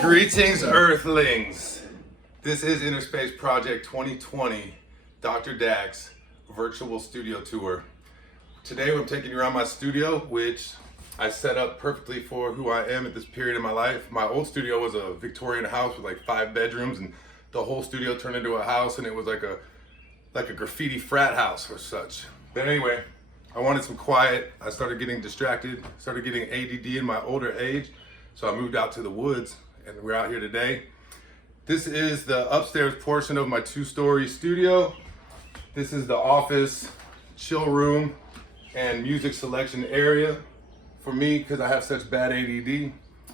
Greetings, Earthlings. This is Interspace Project 2020, Dr. Dax virtual studio tour. Today I'm taking you around my studio, which I set up perfectly for who I am at this period in my life. My old studio was a Victorian house with like 5 bedrooms, and the whole studio turned into a house, and it was like a graffiti frat house or such. But anyway, I wanted some quiet. I started getting distracted, started getting ADD in my older age, so I moved out to the woods, and we're out here today. This is the upstairs portion of my 2-story studio. This is the office, chill room, and music selection area. For me, because I have such bad ADD,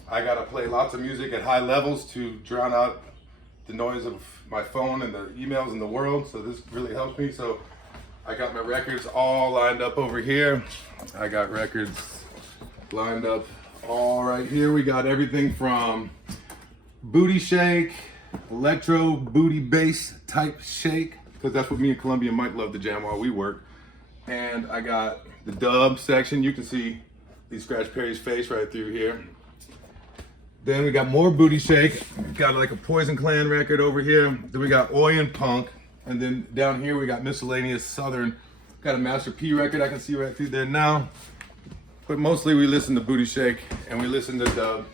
I gotta play lots of music at high levels to drown out the noise of my phone and the emails in the world, so this really helps me. So I got my records all lined up over here. I got records lined up all right here. We got everything from booty shake, electro booty bass type shake, because that's what me and Columbia Mike love to jam while we work. And I got the dub section. You can see the Scratch Perry's face right through here. Then we got more booty shake. Got like a Poison Clan record over here. Then we got Oi and Punk. And then down here we got miscellaneous Southern. Got a Master P record I can see right through there now. But mostly we listen to booty shake and we listen to dub.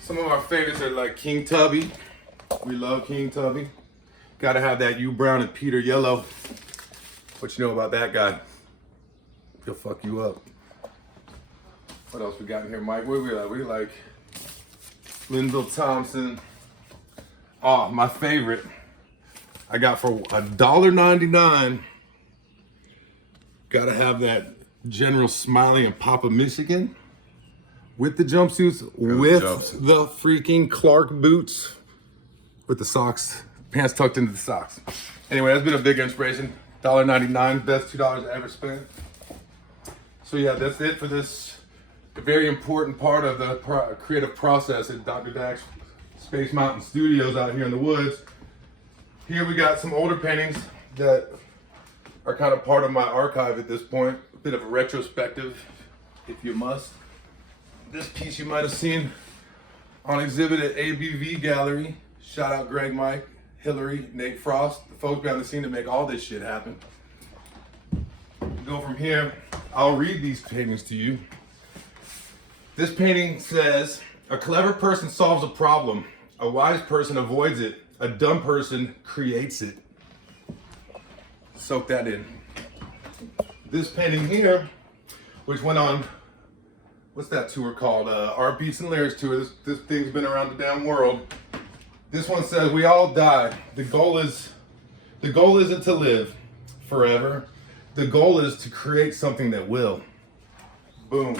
Some of our favorites are like King Tubby. We love King Tubby. Gotta have that U Brown and Peter Yellow. What you know about that guy? He'll fuck you up. What else we got in here, Mike? What we like? We like Linville Thompson. Oh, my favorite. I got for $1.99. Gotta have that General Smiley and Papa Michigan with the jumpsuits, with the freaking Clark boots, with the socks, pants tucked into the socks. Anyway, that's been a big inspiration. $1.99, best $2 I ever spent. So yeah, that's it for this very important part of the creative process at Dr. Dax Space Mountain Studios out here in the woods. Here we got some older paintings that are kind of part of my archive at this point. A bit of a retrospective, if you must. This piece you might have seen on exhibit at ABV Gallery. Shout out Greg, Mike, Hillary, Nate Frost, the folks behind the scene to make all this shit happen. Go from here, I'll read these paintings to you. This painting says, a clever person solves a problem, a wise person avoids it, a dumb person creates it. Soak that in. This painting here, which went on, what's that tour called? Art Beats and Lyrics tour. This thing's been around the damn world. This one says, we all die. The goal isn't to live forever. The goal is to create something that will. Boom.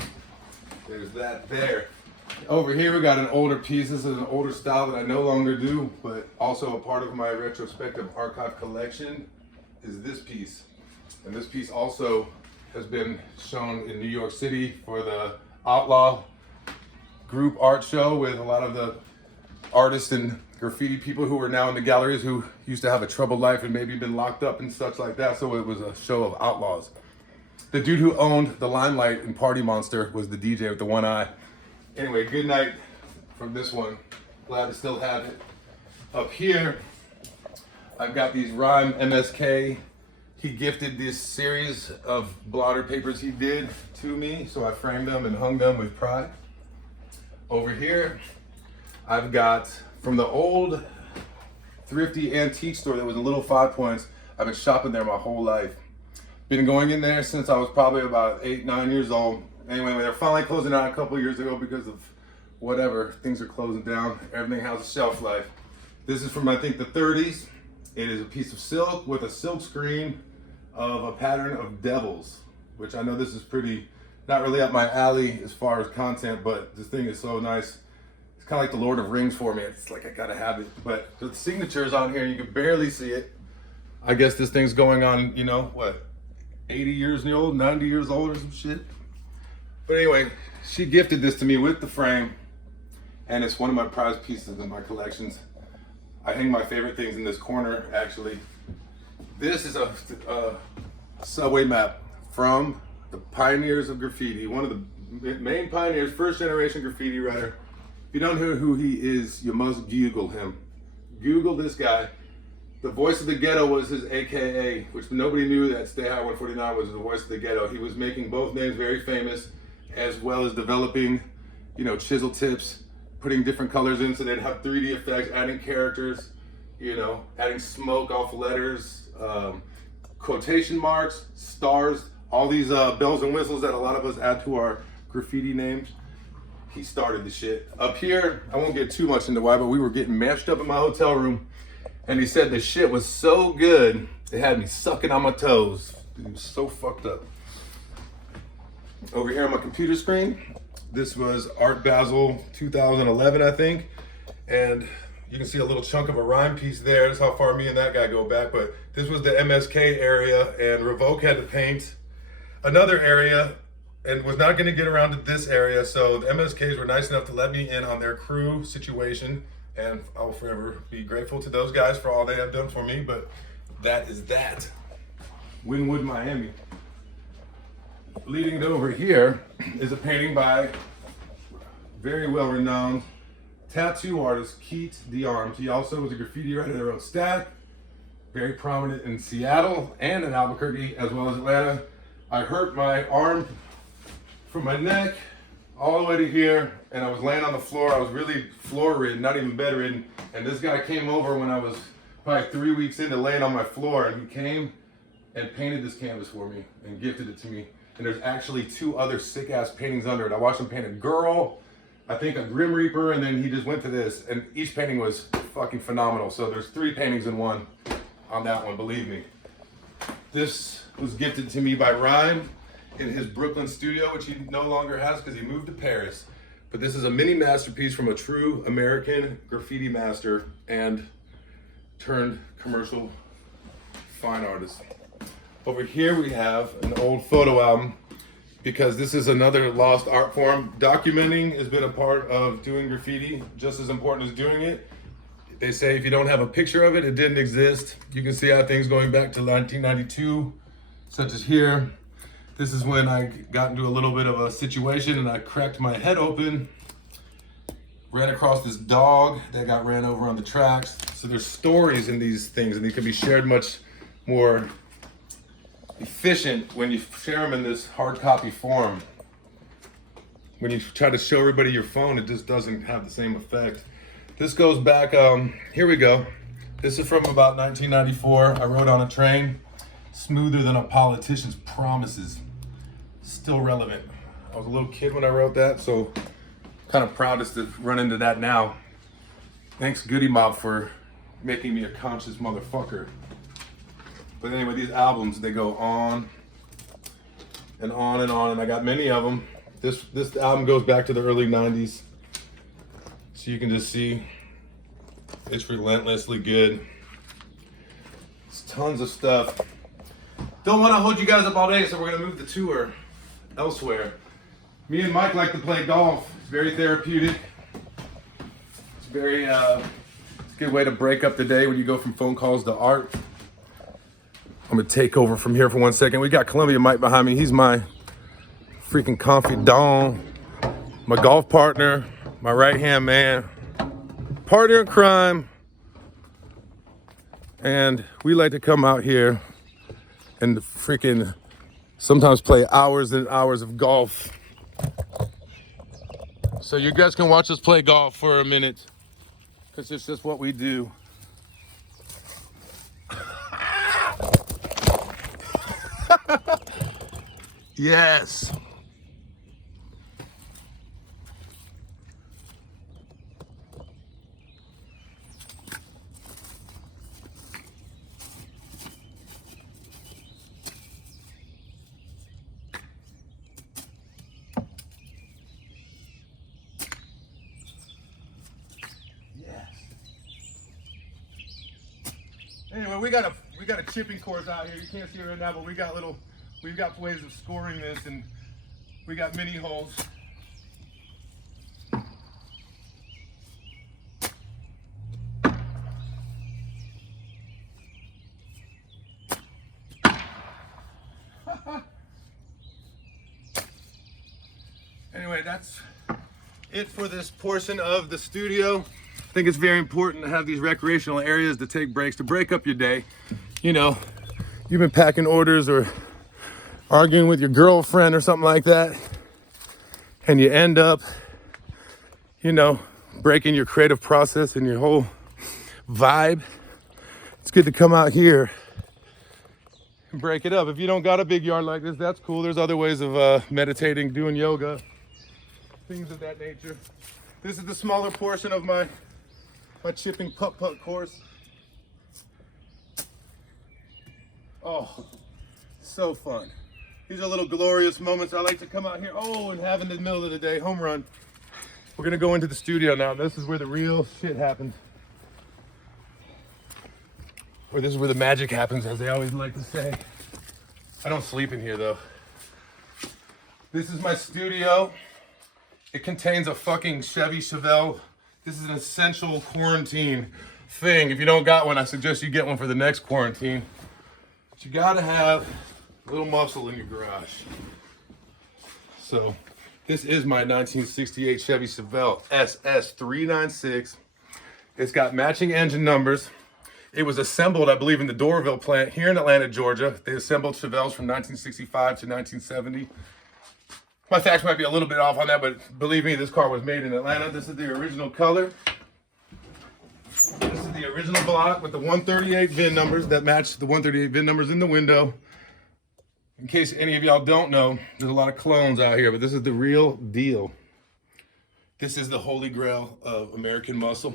There's that there. Over here we got an older piece. This is an older style that I no longer do, but also a part of my retrospective archive collection is this piece. And this piece also has been shown in New York City for the Outlaw group art show with a lot of the artists and graffiti people who are now in the galleries who used to have a troubled life and maybe been locked up and such like that. So it was a show of outlaws. The dude who owned the Limelight and Party Monster was the DJ with the one eye. Anyway, good night from this one. Glad to still have it. Up here, I've got these Rhyme MSK. He gifted this series of blotter papers he did to me, so I framed them and hung them with pride. Over here, I've got from the old thrifty antique store that was in Little Five Points. I've been shopping there my whole life. Been going in there since I was probably about 8, 9 years old. Anyway, they're finally closing out a couple years ago because of whatever. Things are closing down. Everything has a shelf life. This is from, I think, the 30s. It is a piece of silk with a silk screen of a pattern of devils, which I know this is pretty, not really up my alley as far as content, but this thing is so nice. It's kind of like the Lord of Rings for me. It's like I gotta have it. But the signature's on here, you can barely see it. I guess this thing's going on, you know, what, 80 years old, 90 years old or some shit. But anyway, she gifted this to me with the frame, and it's one of my prized pieces in my collections. I hang my favorite things in this corner, actually. This is a subway map from the pioneers of graffiti, one of the main pioneers, first generation graffiti writer. If you don't know who he is, you must Google him. Google this guy. The voice of the ghetto was his AKA, which nobody knew that Stay High 149 was the voice of the ghetto. He was making both names very famous, as well as developing, you know, chisel tips, putting different colors in so they'd have 3D effects, adding characters, you know, adding smoke off letters, quotation marks, stars, all these bells and whistles that a lot of us add to our graffiti names. He started the shit. Up here, I won't get too much into why, but we were getting mashed up in my hotel room, and he said the shit was so good, it had me sucking on my toes. It was so fucked up. Over here on my computer screen, this was Art Basel 2011, I think, and you can see a little chunk of a rhyme piece there. That's how far me and that guy go back, but this was the MSK area, and Revoke had to paint another area and was not going to get around to this area, so the MSKs were nice enough to let me in on their crew situation, and I will forever be grateful to those guys for all they have done for me, but that is that. Wynwood, Miami. Leading it over here is a painting by very well-renowned tattoo artist Keith DeArms. He also was a graffiti writer that wrote Stack, very prominent in Seattle and in Albuquerque, as well as Atlanta. I hurt my arm from my neck all the way to here, and I was laying on the floor. I was really floor-ridden, not even bed-ridden, and this guy came over when I was probably 3 weeks into laying on my floor, and he came and painted this canvas for me and gifted it to me. And there's actually 2 other sick-ass paintings under it. I watched him paint a girl, I think a Grim Reaper, and then he just went to this, and each painting was fucking phenomenal. So there's 3 paintings in one on that one, believe me. This was gifted to me by Rhyme in his Brooklyn studio, which he no longer has because he moved to Paris. But this is a mini masterpiece from a true American graffiti master and turned commercial fine artist. Over here we have an old photo album, because this is another lost art form. Documenting has been a part of doing graffiti, just as important as doing it. They say if you don't have a picture of it, it didn't exist. You can see how things going back to 1992, such as here. This is when I got into a little bit of a situation and I cracked my head open, ran across this dog that got ran over on the tracks. So there's stories in these things, and they can be shared much more efficient when you share them in this hard copy form. When you try to show everybody your phone, it just doesn't have the same effect. This goes back, here we go. This is from about 1994. I rode on a train. Smoother than a politician's promises. Still relevant. I was a little kid when I wrote that, so kind of proudest to run into that now. Thanks Goody Mob for making me a conscious motherfucker. But anyway, these albums, they go on and on and on, and I got many of them. This album goes back to the early 90s. So you can just see it's relentlessly good. It's tons of stuff. Don't want to hold you guys up all day, so we're gonna move the tour elsewhere. Me and Mike like to play golf. It's very therapeutic. It's very, it's a good way to break up the day when you go from phone calls to art. I'm gonna take over from here for 1 second. We got Columbia Mike behind me. He's my freaking confidant, my golf partner, my right-hand man, partner in crime. And we like to come out here and freaking sometimes play hours and hours of golf. So you guys can watch us play golf for a minute, because it's just what we do. Yes. Anyway, we got a chipping course out here. You can't see it right now, but we've got ways of scoring this, and we got mini holes. Anyway, that's it for this portion of the studio. I think it's very important to have these recreational areas to take breaks, to break up your day. You know, you've been packing orders or arguing with your girlfriend or something like that, and you end up, you know, breaking your creative process and your whole vibe. It's good to come out here and break it up. If you don't got a big yard like this, that's cool. There's other ways of meditating, doing yoga, things of that nature. This is the smaller portion of my chipping putt-putt course. Oh, so fun. These are little glorious moments I like to come out here, and have in the middle of the day, home run. We're gonna go into the studio now. This is where the real shit happens. Or this is where the magic happens, as they always like to say. I don't sleep in here though. This is my studio. It contains a fucking Chevy Chevelle. This is an essential quarantine thing. If you don't got one, I suggest you get one for the next quarantine. But you gotta have a little muscle in your garage. So this is my 1968 Chevy Chevelle SS396. It's got matching engine numbers. It was assembled, I believe, in the Doraville plant here in Atlanta, Georgia. They assembled Chevelles from 1965 to 1970. My facts might be a little bit off on that, but believe me, this car was made in Atlanta. This is the original color. This is the original block with the 138 VIN numbers that match the 138 VIN numbers in the window. In case any of y'all don't know, there's a lot of clones out here, but this is the real deal. This is the holy grail of American muscle.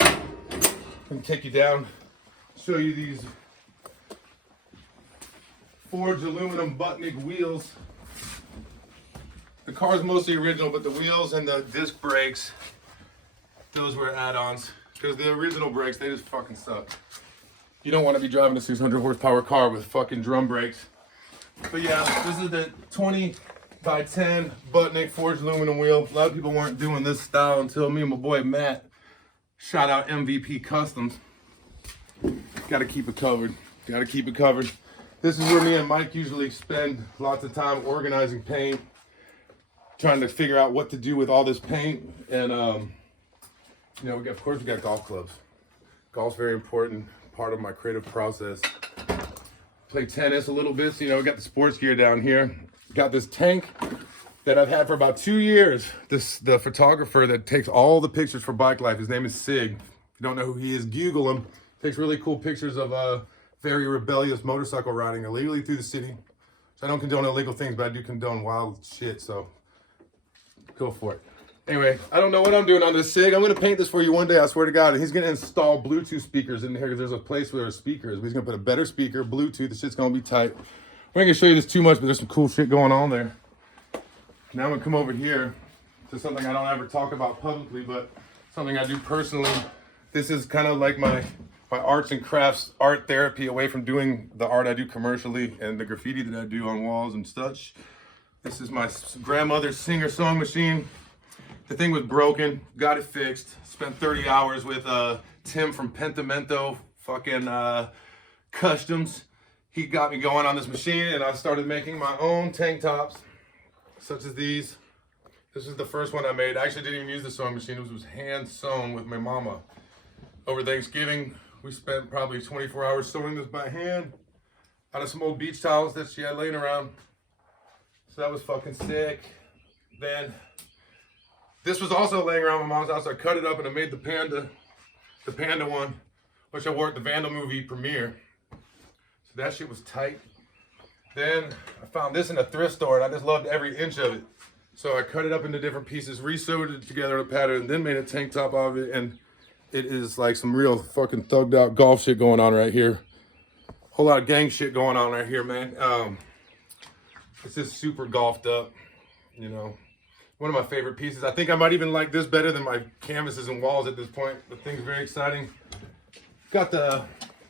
I'm gonna take you down, show you these forged aluminum Butnick wheels. The car's mostly original, but the wheels and the disc brakes, those were add-ons. Because the original brakes, they just fucking suck. You don't want to be driving a 600 horsepower car with fucking drum brakes. But yeah, this is the 20 by 10 Butnick forged aluminum wheel. A lot of people weren't doing this style until me and my boy Matt, shout out MVP Customs. Gotta keep it covered. Gotta keep it covered. This is where me and Mike usually spend lots of time organizing paint, trying to figure out what to do with all this paint. And you know, of course we got golf clubs. Golf's very important part of my creative process. Play tennis a little bit, so you know, we got the sports gear down here. Got this tank that I've had for about 2 years. The photographer that takes all the pictures for Bike Life, his name is Sig. If you don't know who he is, Google him. Takes really cool pictures of very rebellious motorcycle riding illegally through the city. So I don't condone illegal things, but I do condone wild shit, so go for it. Anyway, I don't know what I'm doing on this Sig. I'm gonna paint this for you one day, I swear to God. And he's gonna install Bluetooth speakers in here because there's a place where there's speakers. He's gonna put a better speaker, Bluetooth, the shit's gonna be tight. We're not gonna show you this too much, but there's some cool shit going on there. Now I'm gonna come over here to something I don't ever talk about publicly, but something I do personally. This is kind of like my arts and crafts, art therapy, away from doing the art I do commercially and the graffiti that I do on walls and such. This is my grandmother's singer-song machine. The thing was broken, got it fixed. Spent 30 hours with Tim from Pentimento fucking Customs. He got me going on this machine, and I started making my own tank tops, such as these. This is the first one I made. I actually didn't even use the sewing machine. It was hand sewn with my mama. Over Thanksgiving, we spent probably 24 hours sewing this by hand out of some old beach towels that she had laying around. So that was fucking sick. Then this was also laying around my mom's house. I cut it up and I made the panda one, which I wore at the Vandal movie premiere. So that shit was tight. Then I found this in a thrift store and I just loved every inch of it. So I cut it up into different pieces, re-sewed it together in a pattern, and then made a tank top out of it. And it is like some real fucking thugged out golf shit going on right here. Whole lot of gang shit going on right here, man. It's just super golfed up, you know. One of my favorite pieces. I think I might even like this better than my canvases and walls at this point. The thing's very exciting. Got the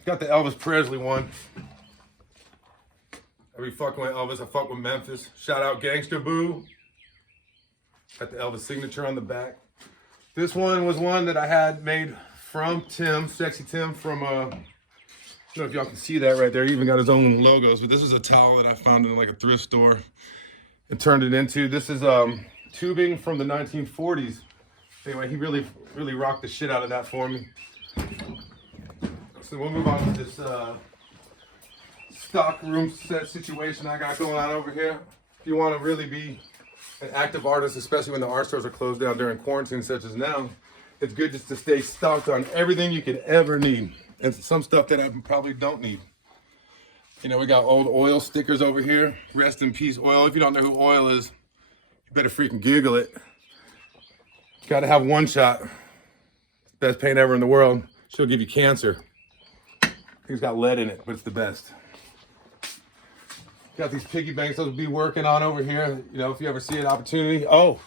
Elvis Presley one. I be fucking with Elvis. I fuck with Memphis. Shout out Gangsta Boo. Got the Elvis signature on the back. This one was one that I had made from Tim, Sexy Tim from, I don't know if y'all can see that right there. He even got his own logos, but this is a towel that I found in like a thrift store. and turned it into. This is tubing from the 1940s. Anyway, he really rocked the shit out of that for me. So we'll move on to this stock room set situation I got going on over here. If you want to really be an active artist, especially when the art stores are closed down during quarantine such as now, it's good just to stay stocked on everything you could ever need, and some stuff that I probably don't need. You know, we got old oil stickers over here. Rest in peace, oil. If you don't know who oil is, you better freaking Google it. Gotta have one shot. Best paint ever in the world. She'll give you cancer. It's got lead in it, but it's the best. Got these piggy banks I'll be working on over here. You know, if you ever see an opportunity. Oh,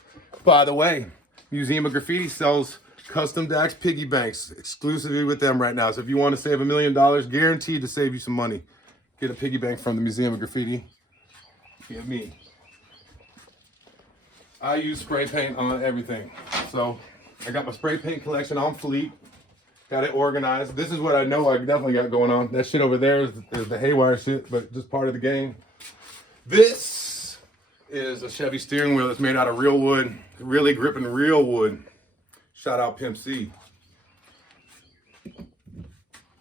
by the way, Museum of Graffiti sells custom Dax piggy banks exclusively with them right now. So if you want to save $1 million, guaranteed to save you some money, get a piggy bank from the Museum of Graffiti. Get me. I use spray paint on everything. So I got my spray paint collection on fleek. Got it organized. This is what I know I definitely got going on. That shit over there is the haywire shit, but just part of the game. This is a Chevy steering wheel that's made out of real wood, really gripping real wood. Shout out Pimp C.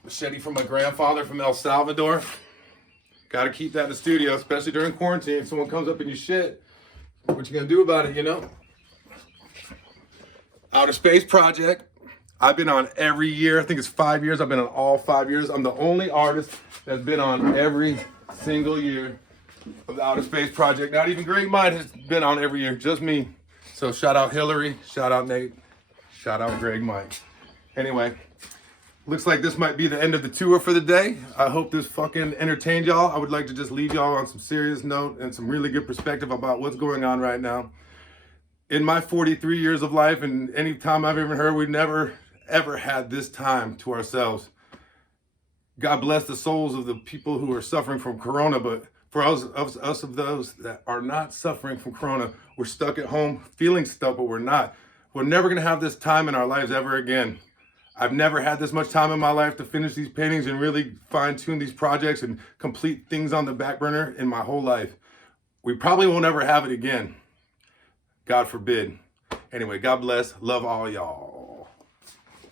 Machete from my grandfather from El Salvador. Got to keep that in the studio, especially during quarantine. If someone comes up in your shit, what you gonna do about it, you know? Outer Space Project. I've been on every year. I think it's 5 years. I've been on all 5 years. I'm the only artist that's been on every single year of the Outer Space Project. Not even Greg Might has been on every year, just me. So shout out Hillary, shout out Nate, shout out Greg Might. Anyway, looks like this might be the end of the tour for the day. I hope this fucking entertained y'all. I would like to just leave y'all on some serious note and some really good perspective about what's going on right now. In my 43 years of life, and any time I've ever heard, we've never ever had this time to ourselves. God bless the souls of the people who are suffering from Corona, but for us of those that are not suffering from Corona, we're stuck at home feeling stuck, but we're not. We're never gonna have this time in our lives ever again. I've never had this much time in my life to finish these paintings and really fine tune these projects and complete things on the back burner in my whole life. We probably won't ever have it again. God forbid. Anyway, God bless. Love all y'all.